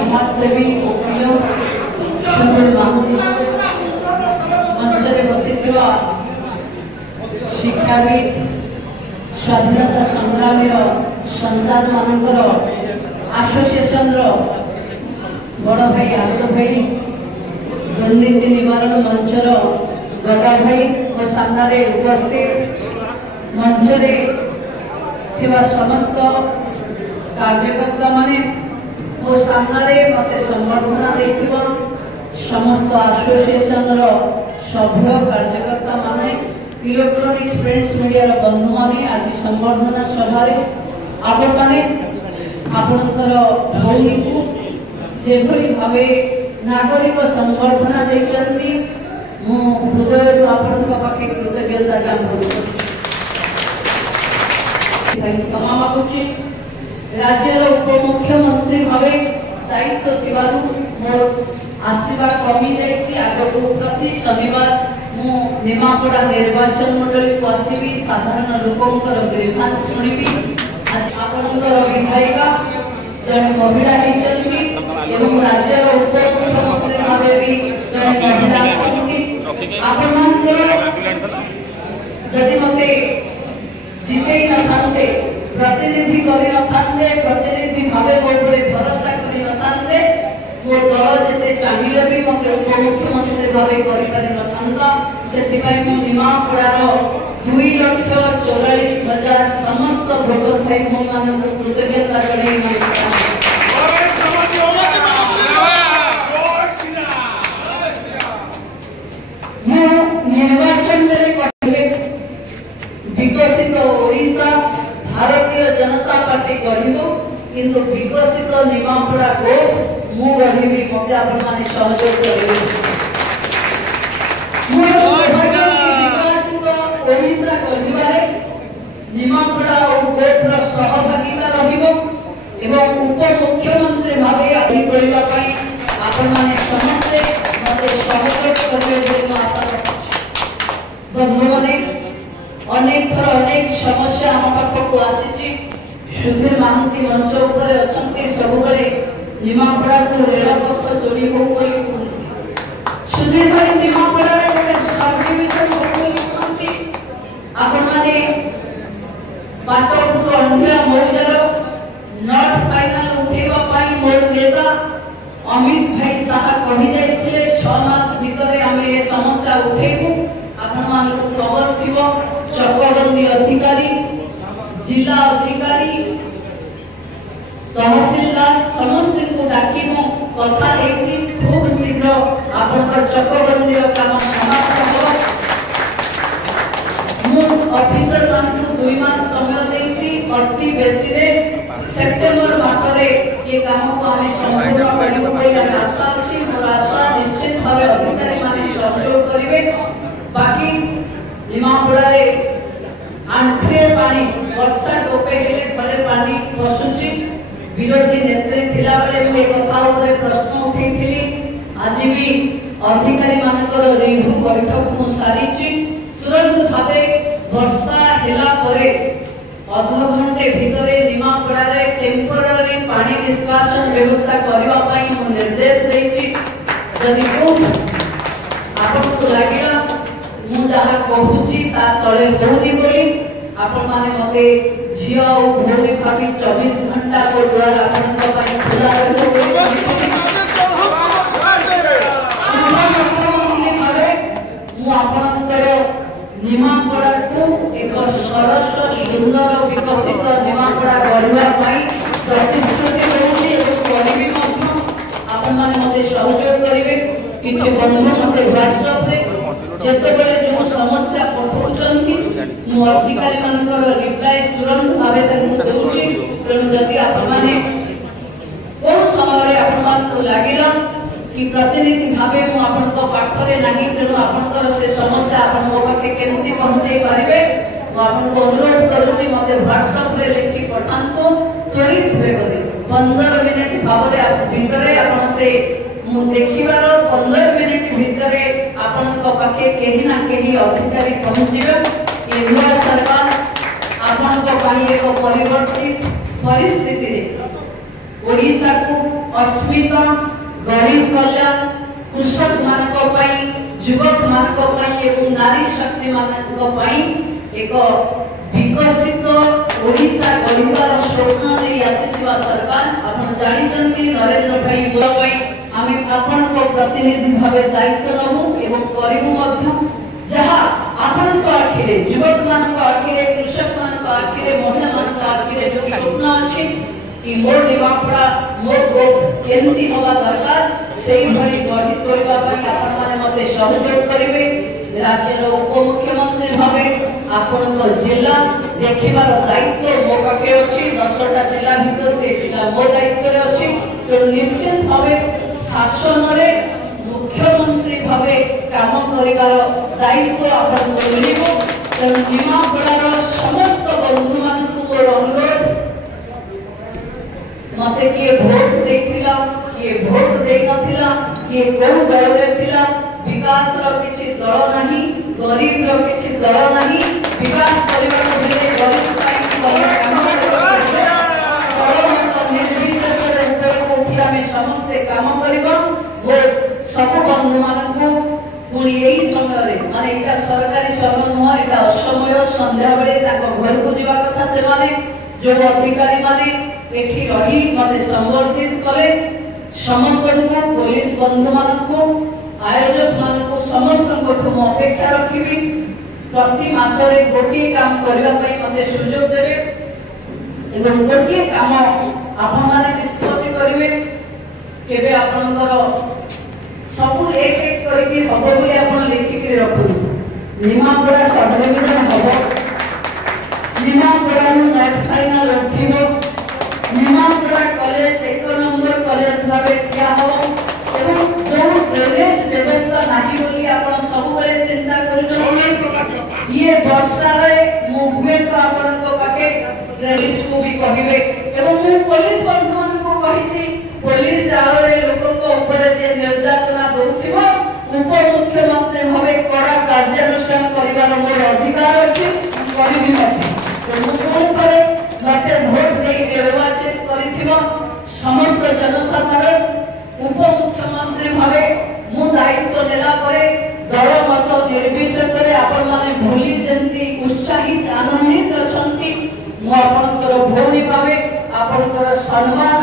समाजसेवी वकील सुनील महांती मंचरे बसी शिक्षाविद स्वाधीनता संग्रामी सन्तान मानकर एसोसिएशन बड़ भाई आनंद भाई दुर्नीति निवारण मंचर गदा भाई और सामने उपस्थित मंचरे समस्त कार्यकर्ता माने मो सामने मत संबर्धना देखिबा समस्त एसोसिएशन सभ्य कार्यकर्ता माने इलेक्ट्रॉनिक्स प्रिंट्स मीडिया बंधु माने आज संबर्धना सभा आपण माने आपणकर भौनी को जेभली भावे नागरिक संबर्धना देचंती मो हृदय आपणक पाखे कृतज्ञता ज्ञापन क्षमा मागुची राज्यर उपमुख्यमंत्री भावे दायित्व थिबारु मोर आसीबा कमी जायछि आगो प्रति शनिवार मु निमापड़ा निर्वाचन मंडली को आसीबी साधारण लोकंकर ग्रीवांस सुनिबी आज आपनकर विधायिका जन महिला हेचंती एवं राज्यर उपमुख्यमंत्री भावे भी जन महिला हेचंती आपण मानकर जदि मते जीते न थांते प्रतिनिधि करि न थांते प्रतिनिधि भावे मो ऊपर भरोसा करि न थांते मो दल जते चाहिए भी मते उपमुख्यमंत्री भावे करि पारि न थांता सेति पई मो निमापड़ार 2,44,000 समस्त भोटर भाई मो मान कृतज्ञता जणाई मो निर्वाचन में कहले विकसित ओडिशा भारतीय जनता पार्टी गढ़िबो किंतु विकसित निमापड़ा को मु गढ़िबी मते आपण माने सहयोग करिवे मु विकसित ओडिशा गढ़िबारे निमापड़ा और गोत्र सहभागिता रहिबो एवं उपमुख्यमंत्री भावे आदि करिबा पई आपण माने समस्त मते सहयोग करिवे बोली आशा करछि बंधु माने अनेक थर अनेक समस्या हम पाखक आसी सुधीर महांती मंच उपर अच्छा सब निमापड़ा को रेलपथ जोड़ी हो सुधीर भाई निमापड़ा सब डिविजन आपण माने बाट अंडिया मौजार नॉट फाइनल उठेबा पाई मोर नेता अमित भाई साहा कहि जाइथिले 6 मास भीतर हमें ये समस्या उठेबू आपण मान खबर थिबो चकबंदी अधिकारी जिला अधिकारी तहसीलदार समस्त को डाकी कथा देती खूब शीघ्र आपनकर चकबंदी काम समाप्त हो मु ऑफिसर मान को 2 मास समय देछि अति बेसी रे सेप्टेम्बर मास रे ये काम को हमें संपूर्ण करिबो बोली हम आशा अछि मोर आशा निश्चित भावे अधिकारी माने सहयोग करिवे बाकी निमापड़ा रे आंठे पानी वर्षा टोपे हेले घरे पानी पसुची विरोधी नेत्री थिला बेले मु एक कथा ऊपर प्रश्न उठैथिली आज भी अधिकारी मानकर रिव्यू बैठक मु सारीची तुरंत भावे वर्षा हेला परे अध घंटे भितरे निमापड़ा रे टेम्पररी पानी निष्कासन व्यवस्था करबा पई मु निर्देश देछि जदि को आपन को लागिला मु जहा कहूची ता तळे होनी बोली आपण माने मते झियो और भोली भाभी 24 घंटा को द्वार आपण को पई खुला रहबो मु आपनकर निमापड़ा को एक सरस सुंदर विकसित निमापड़ा गढ़वा पई प्रतिश्रुति होची और करिबी मध्य आपण माने मते सहयोग करिवे किछि बंधु मते व्हाट्सएप रे जेते बेले जो समस्या पठौचंती मो अधिकारी मानकर रिप्लाई तुरंत भावे तक देउची तेणु जदि आपण माने कोन समय रे आपण मान को लागिला कि प्रतिनिधि भावे मो आपण को पाखरे लागि तेणु आपनकर से समस्या आपण मो पाखे केमति पहुंचाई पारिबे मो आपण को अनुरोध करूची मते व्हाट्सएप रे लिखि पठांतो त्वरित होबे 15 मिनिट भावरे भितरे आपण से मु देखिबार 15 मिनिट भितरे आपण को पाखे केही ना केही अधिकारी पहुंचिबे ये नया सरकार आपण को पाई एक परिवर्तित परिस्थिति रे ओडिसा को अस्मिता गरीब कल्याण कृषक मानक पई युवक मानक पई एवं नारी शक्ति मानक पई एक विकसित ओडिशा गढ़िबार स्वप्न नहीं आसीथिबा सरकार आपण जानि चंती नरेंद्र भाई मोरपई आमे आपण को प्रतिनिधि भावे दायित्व नबु एवं करिबु मध्य जहा आपण को आखिरे युवक मानक आखिरे कृषक मानक आखिरे महिला मानक आखिरे जो स्वप्न अछि कि मोर निवापड़ा मोर को केमती होगा दरकार सेही भली गढ़ी तोड़बा पई आपण माने मते सहयोग करिवे राज्यर उपमुख्यमंत्री भावे आपण को जिला देखिबार दायित्व मो पाखे अछि 10टा जिला भितर ए जिला मो दायित्व रे अछि तो निश्चित भावे शासन रे मुख्यमंत्री भावे काम करिबार दायित्व आपण को मिलिबो तो निमापड़ार समस्त बंधु मानकु मोर अनुरोध मते किए भोट देथिला किए भोट दे नथिला किए कोन दल रे थिला विकास रो किछि दल नाही गरीब रो किछि दल नाही विकास परिवार मिले गरीब पाई करे काम निर्विशेष ऊपर कोठिया में समस्त काम करबो वो सब बंधु मानकु पुणी यही समय रे माने एटा सरकारी समय न एटा असमय संध्या बेले ताको घर को जीवा कथा से माने जो अधिकारी माने एठी रही मते संवर्धित कले समस्त को पुलिस बंधु मानकु आयोजक मानकु समस्त को अपेक्षा रखिबी प्रति मासरे गोटी काम करबा पई मते सुযোগ देबे एवं गोटी काम आपण माने निष्पत्ति करिवे केबे आपनकर सब एक एक करके हबो बोली आपण लिखि के रखु निमापड़ा सब डिवीजन हबो निमापड़ा नु नेट फाइनल रखिबो निमापड़ा कॉलेज 1 नंबर कॉलेज भाबे क्या हो एवं जो ड्रेनेज व्यवस्था नाही बोली आपण सब बेले चिंता करू ये वर्षा रे मूवमेंट आपण को पाके पुलिस को भी कहिवे एवं मु पुलिस बंधुमान को कहि छी पुलिस आरे लोक को ऊपर जे निर्यातना दोथिबो उप मुख्यमंत्री भाबे कड़ा कार्यानुष्ठान करिवार मोर अधिकार अछि करिबि मते तो मु कोन करे मते भोट देई निर्वाचित करिथिबो समस्त जनसाधारण उप मुख्यमंत्री भाबे मु दायित्व नेला परे दल मत निर्विशेष रे आपण माने भूली जंती उत्साहित आनंदित अछंती मु आपनकर भौणी भाबे आपनकर सम्मान